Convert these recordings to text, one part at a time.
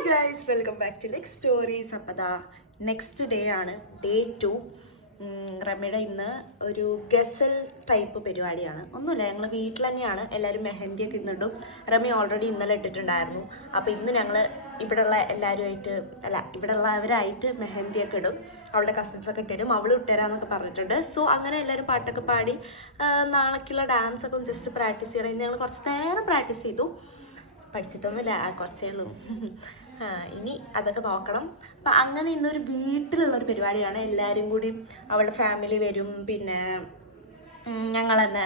Hi guys, welcome back to like stories. അപ്പോൾ ദാ next day ആണ്, ഡേ 2. റമിയുടെ ഇന്ന് ഒരു ഗസൽ ടൈപ്പ് പരിപാടിയാണ്. ഒന്നുമില്ല, ഞങ്ങൾ വീട്ടിൽ തന്നെയാണ് എല്ലാവരും മെഹന്തിയൊക്കെ ഇന്നിടും. റമി ഓൾറെഡി ഇന്നലെ ഇട്ടിട്ടുണ്ടായിരുന്നു. അപ്പോൾ ഇന്ന് ഞങ്ങൾ ഇവിടെയുള്ള എല്ലാവരുമായിട്ട് ഇവിടെയുള്ളവരായിട്ട് മെഹന്തിയൊക്കെ ഇടും. അവളുടെ കസിൻസൊക്കെ ഇട്ടുതരും, അവൾ ഇട്ടുതരാമെന്നൊക്കെ പറഞ്ഞിട്ടുണ്ട്. സോ അങ്ങനെ എല്ലാവരും പാട്ടൊക്കെ പാടി നാളേക്കുള്ള ഡാൻസൊക്കെ ഒന്ന് ജസ്റ്റ് പ്രാക്ടീസ് ചെയ്യണം. ഇന്ന് ഞങ്ങൾ കുറച്ച് നേരം പ്രാക്ടീസ് ചെയ്തു. പഠിച്ചിട്ടൊന്നുമില്ല, കുറച്ചേ ഉള്ളൂ. ഇനി അതൊക്കെ നോക്കണം. അപ്പം അങ്ങനെ ഇന്നൊരു വീട്ടിലുള്ളൊരു പരിപാടിയാണ്. എല്ലാവരും കൂടി അവളുടെ ഫാമിലി വരും, പിന്നെ ഞങ്ങൾ തന്നെ,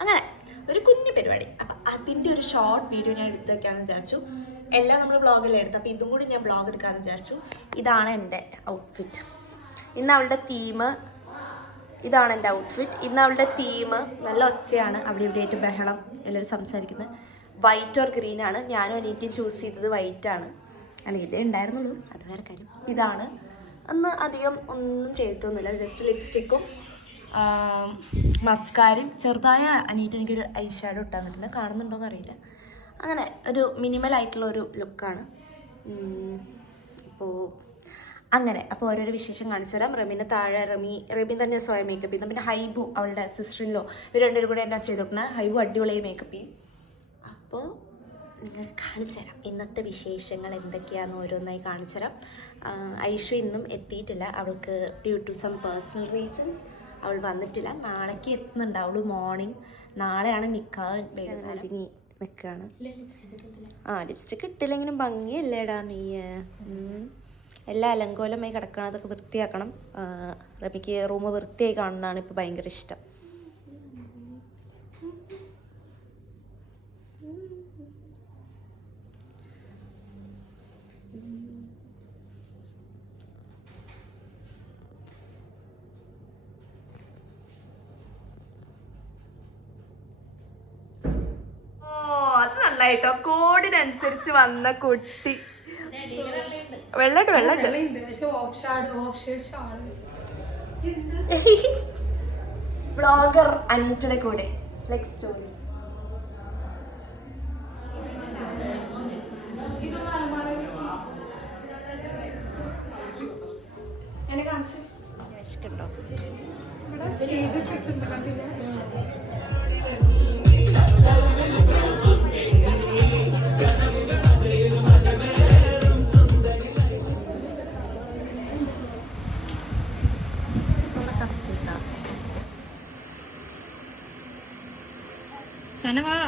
അങ്ങനെ ഒരു കുഞ്ഞു പരിപാടി. അപ്പം അതിൻ്റെ ഒരു ഷോർട്ട് വീഡിയോ ഞാൻ എടുത്ത് വയ്ക്കാമെന്ന് വിചാരിച്ചു. എല്ലാം നമ്മൾ വ്ളോഗല്ലേ എടുത്തു, അപ്പോൾ ഇതും കൂടി ഞാൻ വ്ളോഗ് എടുക്കാമെന്ന് വിചാരിച്ചു. ഇതാണ് എൻ്റെ ഔട്ട്ഫിറ്റ്. ഇന്ന് അവളുടെ തീം ഇതാണ്. എൻ്റെ ഔട്ട്ഫിറ്റ് ഇന്ന് അവളുടെ തീം നല്ല ഒച്ചയാണ്, അവിടെ ഇവിടെ ആയിട്ട് ബഹളം, എല്ലാവരും സംസാരിക്കുന്നത്. വൈറ്റ് ഓർ ഗ്രീൻ ആണ്. ഞാനും അനീറ്റയും ചൂസ് ചെയ്തത് വൈറ്റ് ആണ്. അല്ല, ഇതേ ഉണ്ടായിരുന്നുള്ളൂ, അത് വേറെ കാര്യം. ഇതാണ്. അന്ന് അധികം ഒന്നും ചെയ്തൊന്നുമില്ല, ജസ്റ്റ് ലിപ്സ്റ്റിക്കും മസ്കാരയും ചെറുതായ അനീറ്റ എനിക്കൊരു ഐ ഷാഡോ ഇട്ടാൻ പറ്റുന്നത്, കാണുന്നുണ്ടോയെന്ന് അറിയില്ല. അങ്ങനെ ഒരു മിനിമൽ ആയിട്ടുള്ള ഒരു ലുക്കാണ്. അപ്പോൾ ഓരോരോ വിശേഷം കാണിച്ചു തരാം. റമീനെ താഴെ റമീൻ തന്നെ സ്വയം മേക്കപ്പ് ചെയ്തു. പിന്നെ ഹൈബു അവളുടെ സിസ്റ്ററിലോ ഇവർ രണ്ടുപേരും കൂടെ എന്നാ ചെയ്തിട്ടുണ്ട്. ഹൈബു അടിപൊളിയായി മേക്കപ്പ് ചെയ്യും. അപ്പോൾ നിങ്ങൾ കാണിച്ചു തരാം ഇന്നത്തെ വിശേഷങ്ങൾ എന്തൊക്കെയാണെന്ന് ഓരോന്നായി കാണിച്ചു തരാം. ഐഷു ഇന്നും എത്തിയിട്ടില്ല, അവൾക്ക് due to some personal reasons അവൾ വന്നിട്ടില്ല. നാളേക്ക് എത്തുന്നുണ്ട് അവൾ മോർണിംഗ്. നാളെയാണ് നിൽക്കാൻ ഒരുങ്ങി നിൽക്കുകയാണ്. ലിപ്സ്റ്റിക്ക് ഇട്ടില്ലെങ്കിലും ഭംഗിയല്ലേടാ നീ. എല്ലാം അലങ്കോലമായി കിടക്കണം, അതൊക്കെ വൃത്തിയാക്കണം. റമിക്ക് റൂം വൃത്തിയായി കാണുന്നതാണ് ഇപ്പോൾ ഭയങ്കര ഇഷ്ടം. അത് നന്നായിട്ടോ, കോഡിനനുസരിച്ച് വന്ന കുട്ടി. വെള്ളട്ട് വ്ളോഗർ അനീറ്റയുടെ കൂടെ ലൈക്ക് സ്റ്റോറീസ്. വിശക്കുണ്ടോ? സനവാ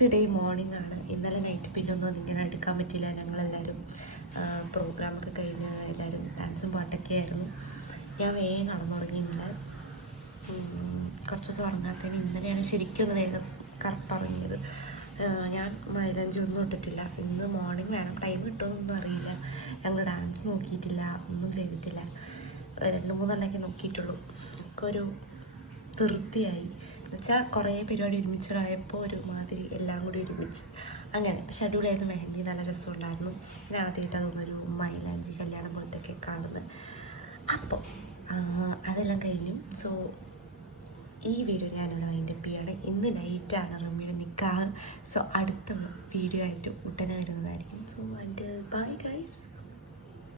നെക്സ്റ്റ് ഡേ മോർണിംഗ് ആണ്. ഇന്നലെ നൈറ്റ് പിന്നെ ഒന്നും ഇങ്ങനെ എടുക്കാൻ പറ്റില്ല. ഞങ്ങളെല്ലാവരും പ്രോഗ്രാമൊക്കെ കഴിഞ്ഞ് എല്ലാവരും ഡാൻസും പാട്ടൊക്കെ ആയിരുന്നു. ഞാൻ വേഗം കടന്നുറങ്ങി ഇന്നലെ. കുറച്ച് ദിവസം ഉറങ്ങാത്തതിന് ഇന്നലെയാണ് ശരിക്കും ഒന്ന് വേഗം കറക്റ്റുറങ്ങിയത്. ഞാൻ മൈലഞ്ചി ഒന്നും ഇട്ടിട്ടില്ല. ഇന്ന് മോർണിംഗ് വേണം, ടൈം കിട്ടുമെന്നൊന്നും അറിയില്ല. ഞങ്ങൾ ഡാൻസ് നോക്കിയിട്ടില്ല, ഒന്നും ചെയ്തിട്ടില്ല. 2-3 നോക്കിയിട്ടുള്ളൂ. നമുക്കൊരു തൃപ്തിയായി എന്നുവെച്ചാൽ കുറേ പരിപാടി ഒരുമിച്ചായപ്പോൾ ഒരുമാതിരി എല്ലാം കൂടി ഒരുമിച്ച് അങ്ങനെ. പക്ഷെ അടിപൊളിയായിരുന്നു. മെഹന്തി നല്ല രസമുണ്ടായിരുന്നു. പിന്നെ ആദ്യമായിട്ട് അതൊന്നൊരു മൈലാഞ്ചി കല്യാണം പോലത്തെയൊക്കെ കാണുന്നത്. അപ്പോൾ അതെല്ലാം കഴിഞ്ഞു. സോ ഈ വീഡിയോ ഞാനിവിടെ വൈൻഡപ്പ് ചെയ്യാണ്. ഇന്ന് നൈറ്റാണ് റമ്മിയുടെ നിക്കാഹ്. സോ അടുത്ത വീഡിയോ ആയിട്ട് ഉടനെ വരുന്നതായിരിക്കും. So അൻറ്റിൽ bye guys.